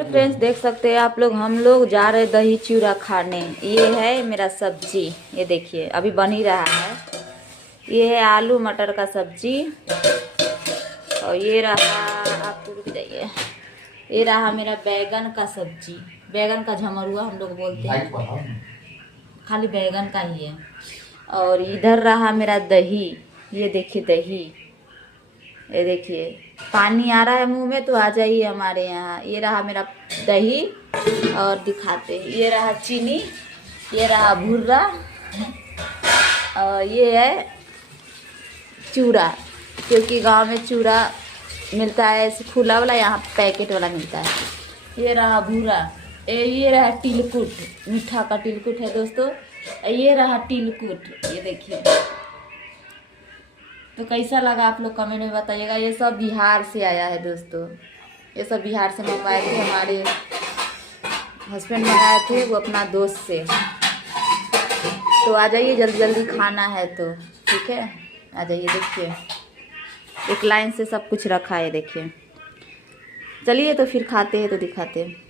Friends देख सकते हैं आप लोग, हम लोग जा रहे दही चूड़ा खाने। ये है मेरा सब्जी, ये देखिए अभी बन ही रहा है। ये है आलू मटर का सब्जी और ये रहा, आपको रुक जाइए, ये रहा मेरा बैगन का सब्जी, बैगन का झमरुआ हम लोग बोलते हैं, खाली बैगन का ही है। और इधर रहा मेरा दही, ये देखिए दही, ये देखिए पानी आ रहा है मुंह में तो आ जाइए हमारे यहाँ। ये रहा मेरा दही और दिखाते हैं, ये रहा चीनी, ये रहा भुर्रा और ये है चूड़ा, क्योंकि गांव में चूड़ा मिलता है ऐसे खुला वाला, यहाँ पैकेट वाला मिलता है। ये रहा भूरा, ये रहा तिलकुट, मीठा का तिलकुट है दोस्तों, ये रहा तिलकुट, ये देखिए। तो कैसा लगा आप लोग कमेंट में बताइएगा। ये सब बिहार से आया है दोस्तों, ये सब बिहार से मंगवाए थे, हमारे हस्बैंड मंगाए थे वो अपना दोस्त से। तो आ जाइए, जल्दी जल्दी खाना है तो ठीक है, आ जाइए। देखिए एक लाइन से सब कुछ रखा है, देखिए। चलिए तो फिर खाते हैं, तो दिखाते हैं।